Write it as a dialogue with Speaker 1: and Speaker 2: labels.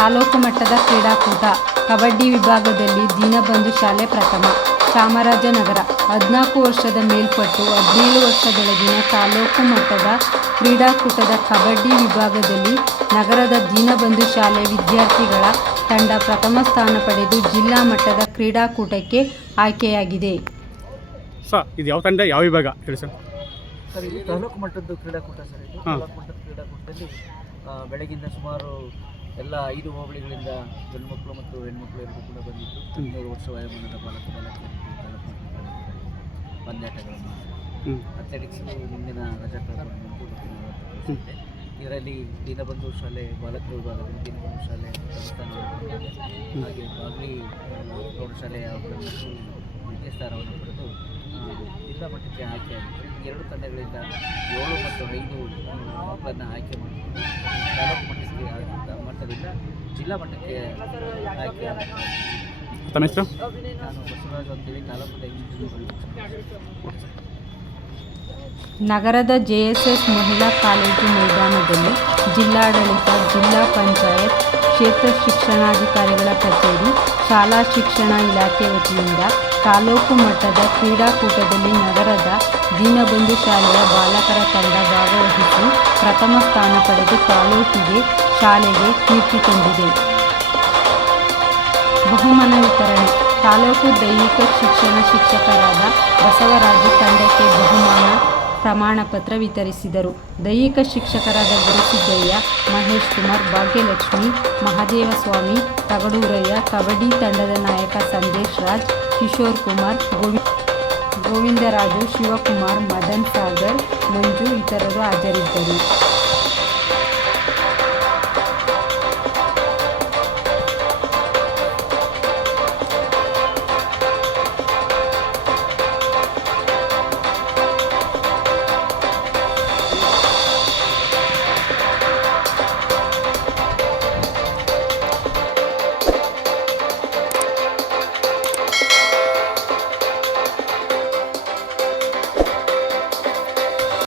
Speaker 1: ತಾಲೂಕು ಮಟ್ಟದ ಕ್ರೀಡಾಕೂಟ ಕಬಡ್ಡಿ ವಿಭಾಗದಲ್ಲಿ ದೀನಬಂಧು ಶಾಲೆ ಪ್ರಥಮ ಚಾಮರಾಜನಗರ. ಹದಿನಾಲ್ಕು ವರ್ಷದ ಮೇಲ್ಪಟ್ಟು ಹದಿನೇಳು ವರ್ಷದೊಳಗಿನ ತಾಲೂಕು ಮಟ್ಟದ ಕ್ರೀಡಾಕೂಟದ ಕಬಡ್ಡಿ ವಿಭಾಗದಲ್ಲಿ ನಗರದ ದೀನಬಂಧು ಶಾಲೆ ವಿದ್ಯಾರ್ಥಿಗಳ ತಂಡ ಪ್ರಥಮ ಸ್ಥಾನ ಪಡೆದು ಜಿಲ್ಲಾ ಮಟ್ಟದ ಕ್ರೀಡಾಕೂಟಕ್ಕೆ ಆಯ್ಕೆಯಾಗಿದೆ.
Speaker 2: ಸರ್ ಇದು ಯಾವ ತಂಡ ಯಾವ ವಿಭಾಗ? ಹೇಳಿ ಸರ್.
Speaker 3: ಸರ್ ಇದು ತಾಲೂಕು ಮಟ್ಟದ್ದು ಕ್ರೀಡಾಕೂಟ ಸರ್ ಇದು.
Speaker 2: ಹಾ.
Speaker 3: ತಾಲೂಕು ಮಟ್ಟದ ಕ್ರೀಡಾಕೂಟದಲ್ಲಿ ಆ, ಬೆಳಗಿಂದ ಸುಮಾರು ಎಲ್ಲ ಐದು ಹೋಬಳಿಗಳಿಂದ ಗಂಡು ಮಕ್ಕಳು ಮತ್ತು ಹೆಣ್ಮಕ್ಳು ಎಲ್ಲರೂ ಕೂಡ ಬಂದಿದ್ದು. ಹದಿನೇಳು ವರ್ಷ ವಯೋಮಾನದ ಬಾಲಕ ಬಾಲಕಿಯರು ಪಂದ್ಯಾಟಗಳನ್ನು ಅಥ್ಲೆಟಿಕ್ಸ್ ಮುಂದಿನ ರಜಾ ಇದರಲ್ಲಿ ದೀನಬಂಧು ಶಾಲೆ ಬಾಲಕರು ವಿಭಾಗದಲ್ಲಿ ದೀನಬಂಧು ಶಾಲೆ ಹಾಗೆ ಬಾಗ್ಲಿ ಪ್ರೌಢಶಾಲೆಯ ಸ್ಥಾನವನ್ನು ಪಡೆದು ಜಿಲ್ಲಾ ಮಟ್ಟಕ್ಕೆ ಆಯ್ಕೆಯಾಗಿತ್ತು ಎರಡು ತಂಡಗಳಿಂದ ಏಳು ಮತ್ತು ಐದು ಮಕ್ಕಳನ್ನು ಆಯ್ಕೆ ಮಾಡಿಕೊಂಡು ಜಿಲ್ಲಾ ಮಟ್ಟಕ್ಕೆ ಎಸ್
Speaker 2: ತಮ್ಮ ಹೆಸರು?
Speaker 3: ನಾನು ಬಸವರಾಜ್ ಅಂತೇಳಿ ತಾಲೂಕು
Speaker 1: ನಗರದ ಜೆಎಸ್ಎಸ್ ಮಹಿಳಾ ಕಾಲೇಜು ಮೈದಾನದಲ್ಲಿ ಜಿಲ್ಲಾಡಳಿತ ಜಿಲ್ಲಾ ಪಂಚಾಯತ್ ಕ್ಷೇತ್ರ ಶಿಕ್ಷಣಾಧಿಕಾರಿಗಳ ಕಚೇರಿ ಶಾಲಾ ಶಿಕ್ಷಣ ಇಲಾಖೆ ವತಿಯಿಂದ ತಾಲೂಕು ಮಟ್ಟದ ಕ್ರೀಡಾಕೂಟದಲ್ಲಿ ನಗರದ ದೀನಬಂಧು ಶಾಲೆಯ ಬಾಲಕರ ತಂಡ ಭಾಗವಹಿಸಿ ಪ್ರಥಮ ಸ್ಥಾನ ಪಡೆದು ತಾಲೂಕಿಗೆ ಶಾಲೆಗೆ ಕೀರ್ತಿ ಬಹುಮಾನ ವಿತರಣೆ ತಾಲೂಕು ದೈಹಿಕ ಶಿಕ್ಷಣ ಶಿಕ್ಷಕರಾದ ಬಸವರಾಜು ತಂಡಕ್ಕೆ ಬಹುಮಾನ ಪ್ರಮಾಣ ಪತ್ರ ವಿತರಿಸಿದರು. ದೈಹಿಕ ಶಿಕ್ಷಕರಾದ ಗುರುಸಿದ್ದಯ್ಯ ಮಹೇಶ್ ಕುಮಾರ್, ಭಾಗ್ಯಲಕ್ಷ್ಮಿ, ಮಹಾದೇವಸ್ವಾಮಿ, ತಗಡೂರಯ್ಯ, ಕಬಡ್ಡಿ ತಂಡದ ನಾಯಕ ಸಂದೇಶ್ ರಾಜ್, ಕಿಶೋರ್ ಕುಮಾರ್, ಗೋವಿ, ಗೋವಿಂದರಾಜು, ಶಿವಕುಮಾರ್, ಮದನ್ ಸಾಗರ್, ಮಂಜು ಇತರರು ಹಾಜರಿದ್ದರು.